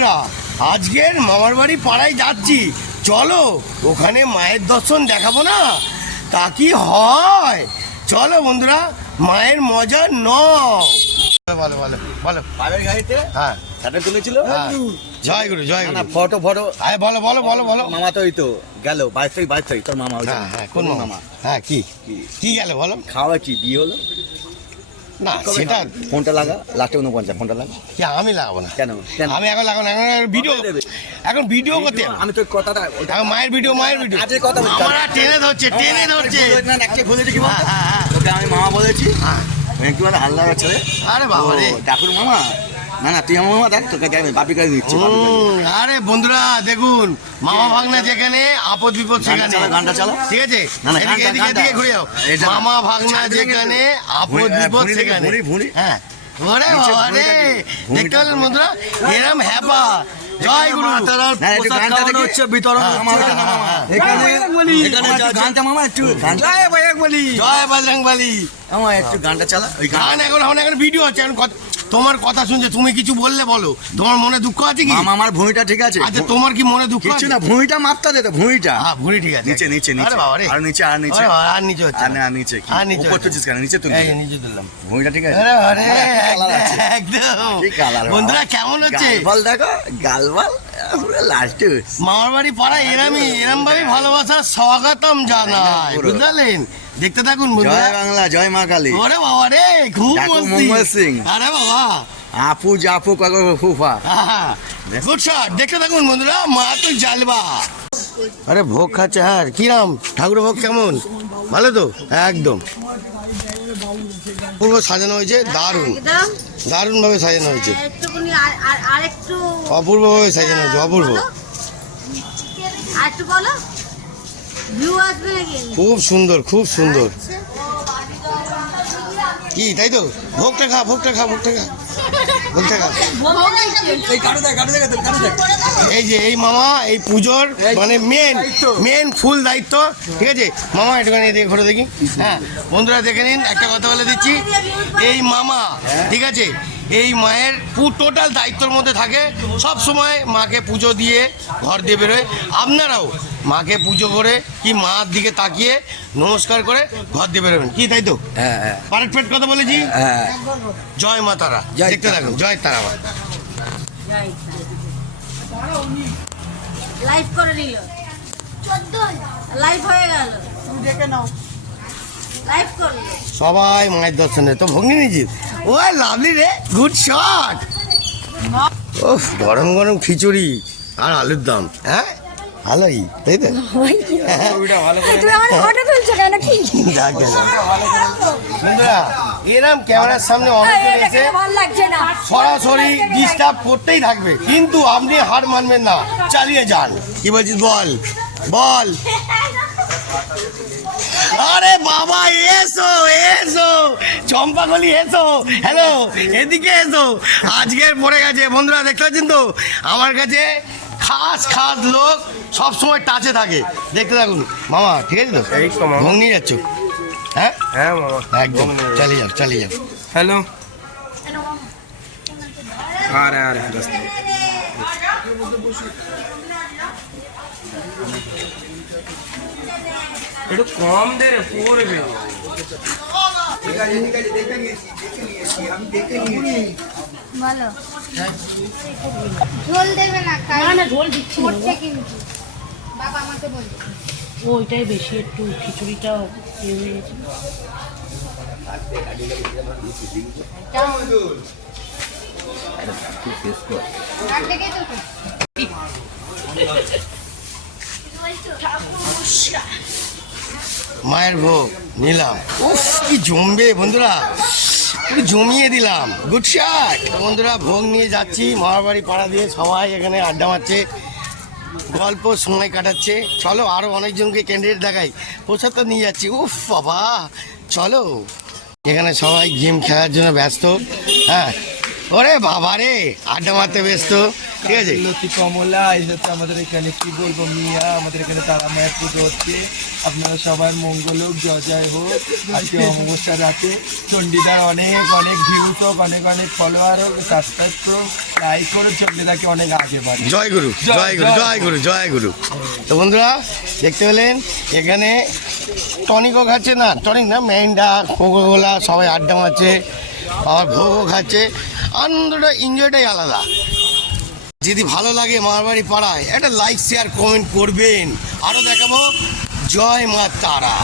বন্ধুরা, আজকের মামার বাড়ি পাড়ায় যাচ্ছি, চলো ওখানে মায়ের দর্শন দেখাবো না, তা কি হয়? চলো বন্ধুরা, মায়ের মজা নাও। ভালো ভালো ভালো পায়ের গাড়িতে হ্যাঁ ফটো তুলেছিল। জয় গুরু জয় গুরু। ফটো ফটো হ্যাঁ বলো বলো বলো বলো। মামা তো ওই তো গেল 22 তারিখ তোর মামা। হ্যাঁ হ্যাঁ কোন মামা? হ্যাঁ কি কি গেল বলো। খাওয়া কি বিয়ে হলো না সেটা ফোনটা লাগা, লাস্টে 49 ফোনটা লাগা। কি আমি লাগাবো না? কেন কেন আমি এখন লাগাবো না, এখন ভিডিও, এখন ভিডিও করতে হবে। আমি তো কথাটা এখন মায়ের ভিডিও মায়ের ভিডিও আজকে কথা বলছি। আমরা টেনে ধরছে টেনে ধরছে। একটা খুলেছি কি বলতো? হ্যাঁ, হ্যাঁ। তোকে আমি মামা বলেছি, হ্যাঁ। কি বলে হাল্লা ছেলে। আরে বাবা রে, ডাকুর মামা। না না তুই আমার মামা, দেখ তোকে বাপি করে দিচ্ছি। আরে বন্ধুরা দেখুন, মামা ভাগনা যেখানে আপদ বিপদ সেখানে। গানটা চালা ঠিক আছে, না, না, এদিকে গানটা, এদিকে এদিকে ঘুরে যাও। এটা না। মামা ভাগনা যেখানে আপদ বিপদ ভুঁড়ি, সেখানে। ভুঁড়ি, ভুঁড়ি। হ্যাঁ ওরে নিচে বাবা রে, ভুঁড়িটা দেখতে পেলেন বন্ধুরা, এরম হ্যাপা। জয় গুরু। না, একটু গানটা দেখি। হচ্ছে বিতরণ মামা, হচ্ছে। ওইটা না, মামা। হ্যাঁ, এখানে এখানে গানটা মামা একটু জয় বজরংবলী। জয় বজরংবলী। আমার একটু গানটা চালা। ওই গান এখন ভিডিও আছে, এখন তোমার কথা শুনছে, তুমি কিছু বললে বলো। তোমার মনে দুঃখ আছে কি? মামা আমার ভুঁড়িটা ঠিক আছে? আচ্ছা তোমার কি মনে দুঃখ কিছু আছে? না, ভুঁড়িটা মাপটা দে তো, ভুঁড়িটা। হ্যাঁ ভুঁড়ি ঠিক আছে। নিচে নিচে আরে নিচে বাবা রে। আর নিচে আর নিচে আরে বাবা, আর নিচে হচ্ছে আর না। না নিচে কি আর নিচে উপর হচ্ছে। তুলছিস কেন? নিচে তুল। এই নিচে দিলাম। ভুঁড়িটা ঠিক আছে? আরে আরে কালার আছে। একদম। কি কালার বন্ধুরা কেমন হচ্ছে? গালবাল দেখো, গালবাল পুরো লাস্টে। মামার বাড়ি পাড়া এরম ভাবে ভালোবাসার স্বাগতম জানাই, পুরো। বুঝলেন? দেখতে থাকুন বন্ধুরা। জয় বাংলা, জয় মা কালী। ওরে বাবা রে, খুব ডাকু মস্তি। মঙ্গল সিং। আরে বাবা, আপু জাপু কাকু ফুফা। Good shot. দেখতে থাকুন বন্ধুরা, মা তো জালবা। আরে ভোগ খাচ্ছে। হ্যাঁ কিরাম ঠাকুর ভোগ কেমন? ভালো তো? একদম পূর্ব সাজানো হয়েছে, দারুণ দারুণ ভাবে সাজানো হয়েছে, একটুখানি আর একটু অপূর্ব ভাবে সাজানো হয়েছে, অপূর্ব। আর একটু বলো, ভিউ আসবে নাকি? খুব সুন্দর খুব সুন্দর। কি তাই তো? ভোগটা খা ভোগটা খা ভোগটা খা ভোগটা খা। এই যে এই মামা এই পুজোর মানে মেন ফুল দায়িত্ব, ঠিক আছে? মামা একটুখানি এদিকে ঘুরে দেখি। হ্যাঁ বন্ধুরা দেখে নিন, একটা কথা বলে দিচ্ছি, এই মামা ঠিক আছে এই মায়ের টোটাল দায়িত্বর মধ্যে থাকে, সব সময় মাকে পুজো দিয়ে ঘর দিয়ে বেরোয়। আপনারাও মাকে পুজো করে কি মার দিকে তাকিয়ে নমস্কার করে ঘর দিয়ে বেরোবেন, কি তাই তো? হ্যাঁ হ্যাঁ পারফেক্ট কথা বলেছি। হ্যাঁ। জয় মা তারা। জয় দেখতে থাকুন, জয় তারা মা। লাইভ করে নিল, লাইভ হয়ে গেল, লাইভ করলো। সবাই মায়ের দর্শনে তো ভঙ্গি নিয়েছিস। ও লাভলি রে, গুড শট। ও গরম গরম খিচুড়ি আর আলুর দম। হ্যাঁ ভালোই তাই তো? যাক যাক। বন্ধুরা এরম ক্যামেরার সামনে অনেকজন এসে সরাসরি ডিস্টার্ব করতেই থাকবে, কিন্তু আপনি হার মানবেন না, চালিয়ে যান। কি বলছিস বল বল। আরে বাবা এসো এসো, চম্পাকলি এসো, হ্যালো এদিকে এসো। আজকের পড়ে গেছে বন্ধুরা, দেখতে পাচ্ছেন তো আমার কাছে খাস খাস লোক সব সময় টাচে থাকে। দেখতে থাকুন মামা, ঠিক আছে তো? এই তো মামা। ভোগ নিয়ে যাচ্ছ? হ্যাঁ হ্যাঁ মামা, একদম চালিয়ে যাও চালিয়ে যাও। হ্যালো। আরে আরে একটু কম দে রে, পড়বে। বলো, ঝোল দেবে না? না ঝোল দিচ্ছি না করছে কিন্তু বাবা আমাকে বলছে। ওইটাই বেশি, একটু খিচুড়িটা ইয়ে হয়ে গেছে। আর দেখে তো তো। মায়ের ভোগ নিলাম, উফ কি জমবে বন্ধুরা, পুরো জমিয়ে দিলাম। Good shot. বন্ধুরা ভোগ নিয়ে যাচ্ছি, মামার বাড়ি পাড়া দিয়ে সবাই এখানে আড্ডা মারছে, গল্প সময় কাটাচ্ছে। চলো আরও অনেকজনকে ক্যান্ডিডেট দেখাই, প্রসাদ তো নিয়ে যাচ্ছি। উফ বাবা চলো। এখানে সবাই গেম খেলার জন্য ব্যস্ত। হ্যাঁ ওরে বাবা রে, আড্ডা মারতে ব্যস্ত। ঠিক আছে লতি কমলা এই হচ্ছে আমাদের এখানে কি বলবো মিয়া, আমাদের এখানে তারা মায়ের পুজো হচ্ছে। আপনারা সবার মঙ্গল হোক, জয় জয় হোক। আজকে অমাবস্যা রাতে চণ্ডীদার অনেক অনেক ভিউজ হোক, অনেক অনেক ফলোয়ার হোক, সাবস্ক্রাইব করুক, লাইক করুন, চণ্ডীদাকে অনেক আগে বাড়ি। জয় গুরু জয় গুরু জয় গুরু জয় গুরু। তো বন্ধুরা দেখতে পেলেন এখানে টনিকও খাচ্ছে, না টনিক না, মেইনটা কোকোকোলা, সবাই আড্ডা মারছে, আবার ভোগও খাচ্ছে। আনন্দটা, এনজয়টাই আলাদা। যদি ভালো লাগে মারবাড়ি পাড়ায় একটা লাইক শেয়ার কমেন্ট করবেন। আরও দেখাবো জয় মা তারা।